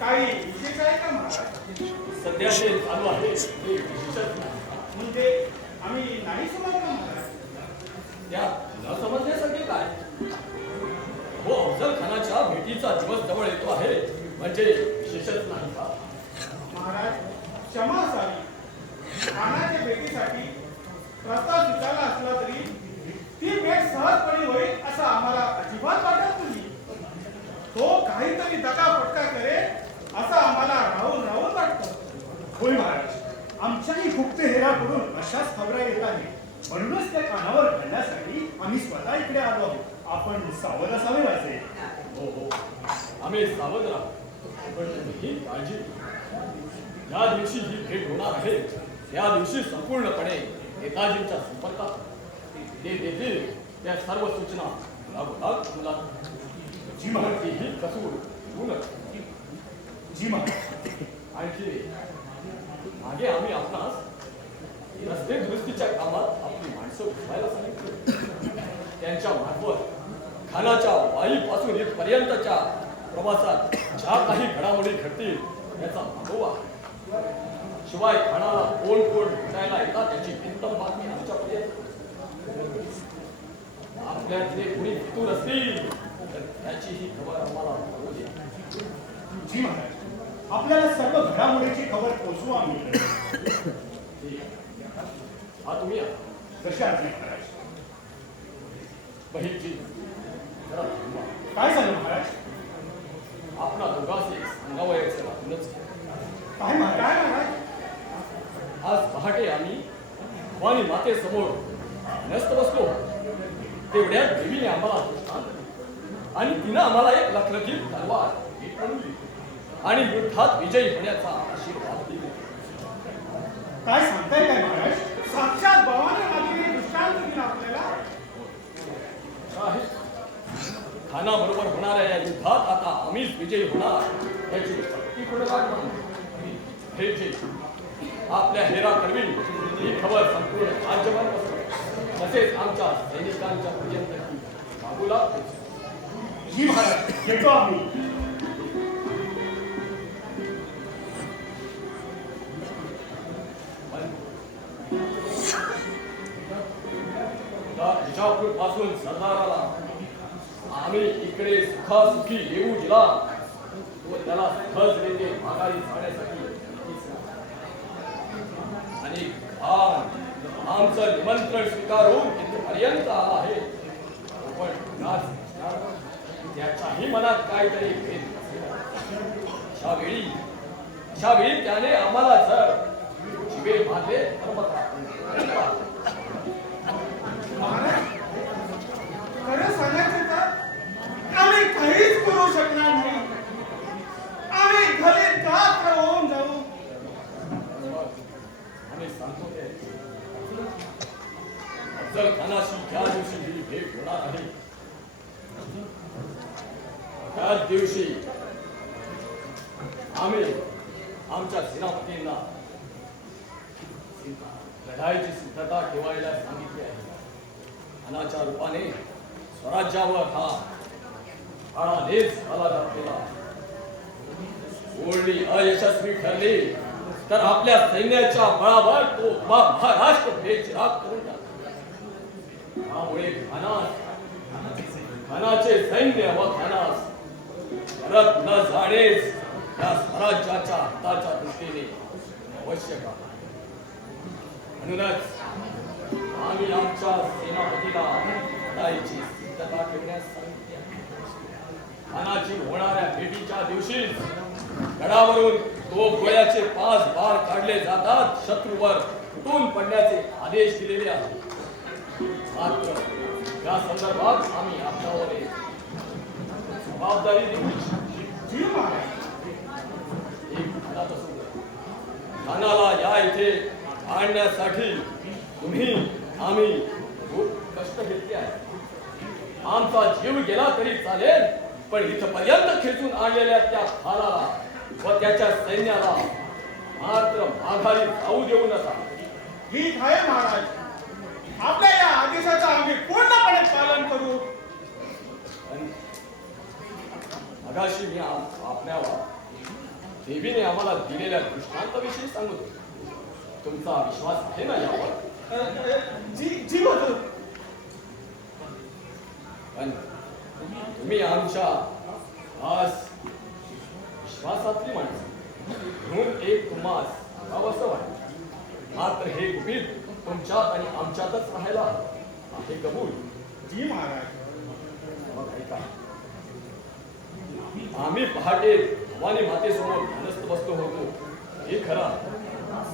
काही विशेष आहे का महाराज? सध्या ते चालू आहे म्हणजे आम्ही नाही समजलं महाराज. त्या न समजण्यासाठी काय हो, अफजल खानाच्या भेटीचा दिवस जवळ येतो आहे म्हणजे विशेषच नाही का? महाराज क्षमा असावी. खानाच्या भेटीसाठी प्रस्ताव स्वीकारला असला तरी ती भेट सहजपणे होईल असं आम्हाला अजिबात वाटत नाही. तो काहीतरी दगाफटका करेल असं आम्हाला राहून राहून वाटतं. होय महाराज, आमच्याही गुप्त हेराकडून अशाच खबरा येत आहेत. म्हणूनच त्या कानावर घालण्यासाठी आम्ही स्वतः इकडे आलो आहोत. आपण सावध असावे राजे. हो हो, आम्ही सावध राहू, पण ही काळजी घ्या. ज्या दिवशी ही भेट होणार आहे त्या दिवशी संपूर्णपणे नेताजींच्या संपर्कात ते देतील त्या सर्व सूचना लागोलाग मुलात जी महाराज. ही कसूर होऊनच. जी महाराज. आणखी मागे आम्ही आपणास रस्ते दुरुस्तीच्या कामात आपली माणसं उठवायला सांगितलं. त्यांच्या मार्फत खानाच्या वाईपासून इथपर्यंतच्या प्रवासात ज्या काही घडामोडी घडतील याचा मागोवा. शिवाय खानाला कोण कोण भेटायला येतात त्याची उत्तम बातमी आमच्यापर्यंत. आपल्यातले कोणी फितूर असतील तर त्याची ही खबर आम्हाला कळू दे. जी महाराज, आपल्याला सर्व घडामोडीची खबर पोहोचवू आम्ही. ठीक आहे. हा तुम्ही कसे आहात महाराज? बहीणजी जरा थांबा. काय झालं महाराज? आपला दोघांचे सांगावयाचे वाटूनच. काय महाराज? काय महाराज? आज पहाटे आम्ही भवानी मातेसमोर नस्त बसलो. तेवढ्यात देवीने आम्हाला दृष्टांत दिला आणि तिनं आम्हाला एक लखलखीत तलवार भेट म्हणून दिली आणि युद्धात विजयी होण्याचा आशीर्वाद दिला. काय सांगताय काय महाराज? साक्षात भवानी मातेने दृष्टांत दिला आपल्याला. आहे. खानाबरोबर होणाऱ्या या युद्धात आता आम्हीच विजयी होणार याची शक्ती कोणाला नाही. हे जे आपल्या हेरा कडवी ही खबर संपूर्ण राज्यभर पसरली. तसेच आमच्या सैनिकांच्या पर्यंत ही मागू लागते. जी महाराज, येतो आम्ही. विजापूर पासून सरदाराला आम्ही इकडे सुखासुखी येऊ दिला व त्याला सहजरीने माघारी जाण्यासाठी आणि खान आमचं निमंत्रण स्वीकारून इथपर्यंत आला आहे. पण त्याच्याही मनात काहीतरी भेद असेल. अशा वेळी त्याने आम्हाला जर शिवे मारले तर मग महाराज खरं सांगायचं तर आम्ही काहीच करू शकणार नाही. आम्ही भले गात्र होऊन जाऊ. आम्ही सांगतो ते अफजल खानाशी ज्या दिवशी ही भेट होणार आहे त्याच दिवशी आम्ही आमच्या सेनापतींना लढाईची सिद्धता ठेवायला सांगितली आहे. खानाच्या रूपाने स्वराज्यावर हा आळानेच आला घातलेला ओढणी अयशस्वी ठरली तर आपल्या सैन्याच्या बळावर तो महाराष्ट्र बेचिराग करून टाकला. त्यामुळे खानाचे सैन्य व खानास परत न जाणेच या स्वराज्याच्या हिताच्या दृष्टीने आवश्यक आहे. म्हणूनच आम्ही आमच्या सेनापतीला लढाईची सिद्धता ठेवण्यास सांगितले आहे. खानाची होणाऱ्या भेटीच्या दिवशी गडावरून तो गोळ्याचे 5 बार काढले जातात. शत्रूवर फुटून पडण्याचे आदेश दिलेले आहेत. मात्र या संदर्भात आम्ही आपल्यावर एक जबाबदारी देऊ इच्छितो. जी महाराज. एक खानात असू द्या. खानाला या इथे आणण्यासाठी तुम्ही आम्ही खूप कष्ट घेतले आहे. आमचा जीव गेला तरी चालेल पण इथपर्यंत खेचून आणलेल्या त्या खानाला व त्याच्या सैन्याला मात्र माघारी जाऊ देऊ नका. ठीक आहे महाराज. आपल्या या आदेशाचं आम्ही पूर्णपणे पालन करू. मगाशी मी आपल्याला देवीने आम्हाला दिलेल्या दृष्टांताविषयी सांगत होतो. तुमचा विश्वास आहे ना यावर? जी जी हुजूर. पण तुम्ही आमच्या खास विश्वासातली माणसं म्हणून एक तुम्हाला सांगावंसं वाटतं. मात्र हे गुपित तुमच्यात आणि आमच्यातच राहायला आहे कबूल? जी महाराज. मग ऐका, आम्ही पहाटे भवानी मातेसमोर ध्यानस्थ बसलो होतो हे खरं,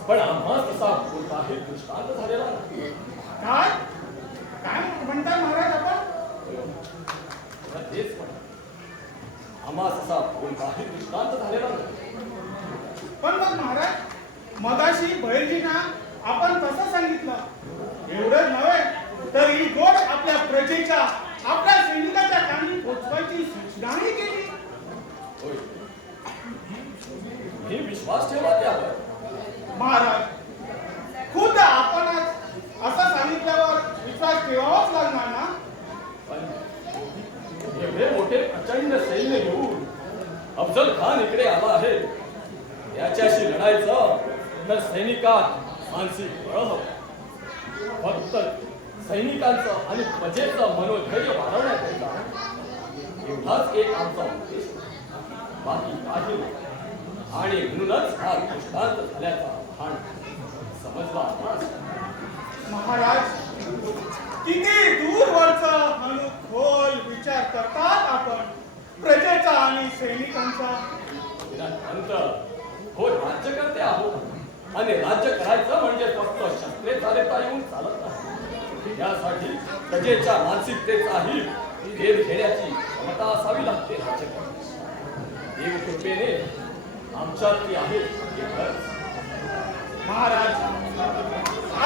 पण आम्हा तसा कोणताही दृष्टांत झालेला नाही. काय काय म्हणताय महाराज आपण? तेच म्हणा, आम्हा तसा कोणताही दृष्टांत झालेला नाही. पण मग महाराज, मगाशी बहिर्जींना आपण तसं सांगितलं. एवढंच नव्हे तर ही गोड आपल्या प्रजेच्या, आपल्या सैनिकाच्या कानी पोचवायची सूचनाही केली. होय, हे विश्वास ठेवा त्यावर. महाराज, खुद आपणच असं सांगितल्यावर विश्वास ठेवावाच लागणार ना. पण एवढे मोठे प्रचंड सैन्य घेऊन अफजल खान इकडे आला आहे. याच्याशी लढायचं तर सैनिकात मानसिक बळ हवं. फक्त सैनिकांचं आणि प्रजेचं मनोधैर्य वाढवण्याकरिता एवढाच एक आमचा उद्देश, बाकी काही नाही. आणि म्हणूनच हा दृष्टांत झाल्याचा भान समजला आम्हाला. महाराज, किती दूरवरचा खोल विचार करतात आपण प्रजेचा आणि सैनिकांचा. अंत हो, राज्यकर्ते आहोत आणि राज्य करायचं म्हणजे फक्त शस्त्रे चालता येऊन चालत नाही. यासाठी प्रजेच्या मानसिकतेचाही भेद घेण्याची क्षमता असावी लागते. राज्यकर्ते देव कृपेने आमच्यात ती आहे. महाराज,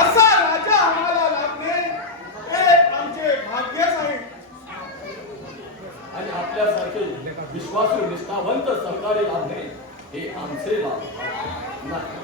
असा राजा आम्हाला लाभणे हे आमचे भाग्यच आहे. आणि आपल्यासारखे विश्वासू निष्ठावंत सहकारी लाभणे हे आमचे लाभ नाही.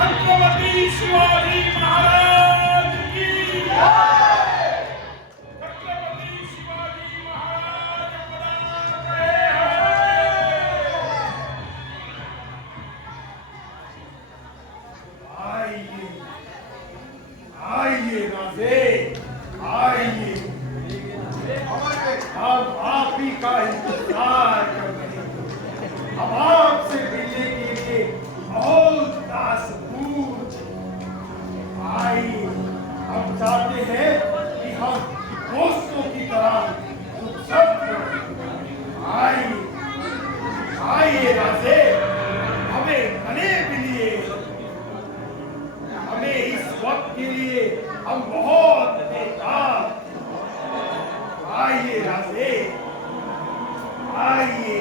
छत्रपती शिवाजी महाराज की जय. छत्रपती शिवाजी महाराज पदार्पणे. हम आपसे मिलने के लिए बहुत दास पूछ आइए। हम चाहते हैं कि हम दोस्तों की तरह सब आइए आइए राजे, हमें गले मिलिए। हमें इस वक्त के लिए हम बहुत बेकार। आइए राजे आइए।